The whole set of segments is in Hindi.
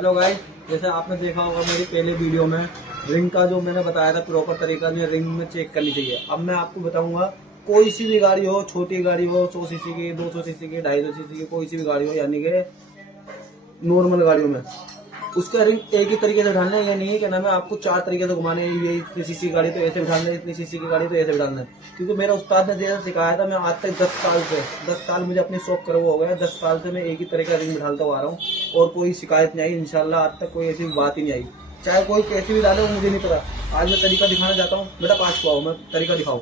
हेलो गाइस, जैसे आपने देखा होगा मेरी पहले वीडियो में रिंग का जो मैंने बताया था प्रॉपर तरीका में रिंग में चेक करनी चाहिए। अब मैं आपको बताऊंगा, कोई सी भी गाड़ी हो, छोटी गाड़ी हो, 100 सीसी की, 200 सीसी की, 250 सीसी की, कोई सी भी गाड़ी हो, यानी कि नॉर्मल गाड़ियों में उसका रिंग एक ही तरीके से ढालना है। या नहीं है क्या नाम है, आपको 4 तरीके से घुमाने हैं। ये इतनी सीसी की गाड़ी तो ऐसे बिठाना है, इतनी सीसी की गाड़ी तो ऐसे बिठाना है। क्योंकि मेरा उस्ताद ने जैसे सिखाया था, मैं आज तक 10 साल मुझे अपनी शौक कर वो हो गया। 10 साल से मैं एक ही तरह का रिंग बिठाता हुआ आ रहा हूँ और कोई शिकायत नहीं आई। इंशाल्लाह आज तक कोई ऐसी बात ही नहीं आई। चाहे कोई कैसी भी डाले वो मुझे नहीं पता। आज मैं तरीका दिखाना चाहता हूँ। बेटा पास को आओ, मैं तरीका दिखाऊँ।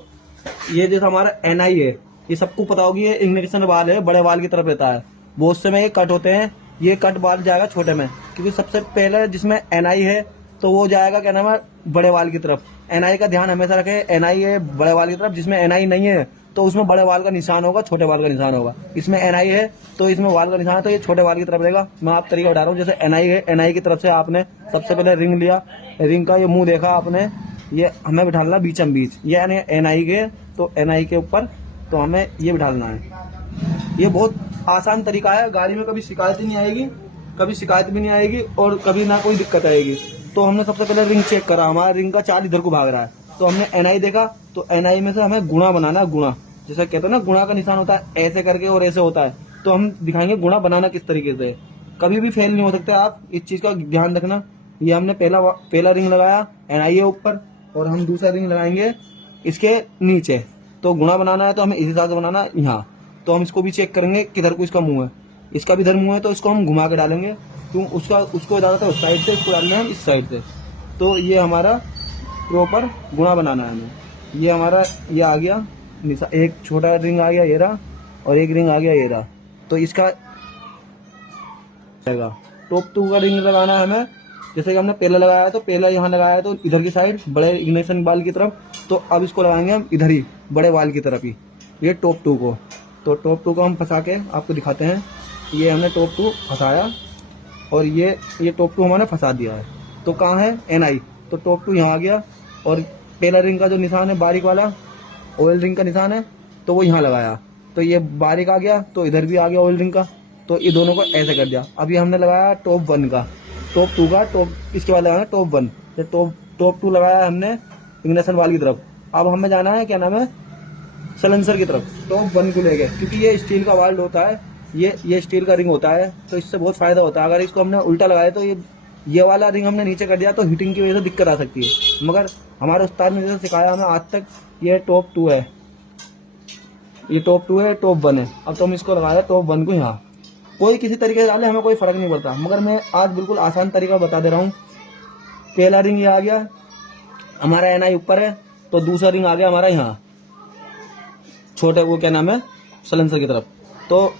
ये जैसा हमारा NI है, ये सबको पता होगी। ये इंग्लिशन वाल है, बड़े वाल की तरफ रहता है। बहुत से में ये कट होते हैं, ये कट बाल जाएगा छोटे में, क्योंकि सबसे पहले जिसमें NI है तो वो जाएगा क्या नाम है बड़े वाल की तरफ। NI का ध्यान हमेशा रखें, NI है बड़े वाल की तरफ। जिसमें NI नहीं है तो उसमें बड़े वाल का निशान होगा, छोटे वाल का निशान होगा। इसमें NI है तो इसमें वाल का निशान है, तो ये छोटे वाल की तरफ रहेगा। मैं आप तरीका बता रहा हूँ। जैसे NI है, NI की तरफ से आपने सबसे पहले रिंग लिया, रिंग का ये मुंह देखा आपने, ये हमें बिठाना बीचम बीच, ये यानी NI के, तो NI के ऊपर तो हमें ये बिठाना है। ये बहुत आसान तरीका है, गाड़ी में कभी शिकायत ही नहीं आएगी, कभी शिकायत भी नहीं आएगी और कभी ना कोई दिक्कत आएगी। तो हमने सबसे पहले रिंग चेक करा, हमारा रिंग का चाल इधर को भाग रहा है, तो हमने NI देखा, तो NI में से हमें गुणा बनाना है। गुणा जैसे कहते हैं ना, गुणा का निशान होता है ऐसे करके और ऐसे होता है, तो हम दिखाएंगे गुणा बनाना किस तरीके से। कभी भी फेल नहीं हो सकते, आप इस चीज का ध्यान रखना। ये हमने पहला रिंग लगाया NI है ऊपर, और हम दूसरा रिंग लगाएंगे इसके नीचे। तो गुणा बनाना है तो हमें इस हिसाब से बनाना है यहाँ। तो हम इसको भी चेक करेंगे किधर को इसका मुंह है। इसका भी इधर मुंह है तो इसको हम घुमा के डालेंगे, क्यों उसको डाला था उस साइड से, इसको डालना है इस साइड से। तो ये हमारा प्रॉपर गुणा बनाना है हमें। ये हमारा ये आ गया, एक छोटा रिंग आ गया ये रहा, और एक रिंग आ गया ये रहा। तो इसका टॉप 2 का रिंग लगाना है हमें। जैसे कि हमने पहला लगाया है तो पहला यहाँ लगाया है तो इधर की साइड बड़े इग्निशन बाल की तरफ, तो अब इसको लगाएंगे हम इधर ही बड़े वाल की तरफ ही, ये टॉप 2 को। तो टॉप 2 को हम फंसा के आपको दिखाते हैं। ये हमने टॉप 2 फंसाया और ये टॉप 2 हमने फंसा दिया है। तो कहाँ है NI, तो टॉप 2 यहाँ आ गया। और पहला रिंग का जो निशान है बारीक वाला, ऑयल रिंग का निशान है, तो वो यहाँ लगाया, तो ये बारीक आ गया, तो इधर भी आ गया ऑयल रिंग का। तो ये दोनों को ऐसे कर दिया। अभी हमने लगाया टॉप 1 का, टॉप 2 का, टॉप इसके बाद लगाना टॉप 1। टॉप 2 लगाया हमने इग्निशन वाल की तरफ। अब हमें जाना है क्या नाम है सलेंसर की तरफ, टॉप 1 को लेके, क्योंकि ये स्टील का वाल्ड होता है, ये स्टील का रिंग होता है, तो इससे बहुत फायदा होता है। अगर इसको हमने उल्टा लगाया तो ये वाला रिंग हमने नीचे कर दिया तो हीटिंग की वजह से दिक्कत आ सकती है। मगर हमारे उस्ताद ने जैसे सिखाया हमें आज तक, ये टॉप 2 है, ये टॉप 2 है, टॉप 1 है। अब तो हम इसको लगाया टॉप 1 को यहाँ। कोई किसी तरीके से डाले, हमें कोई फर्क नहीं पड़ता, मगर मैं आज बिल्कुल आसान तरीका बता दे रहा हूँ। पहला रिंग ये आ गया हमारा NI ऊपर है, तो दूसरा रिंग आ गया हमारा यहाँ छोटे वो क्या नाम है सलेंसर की तरफ। तो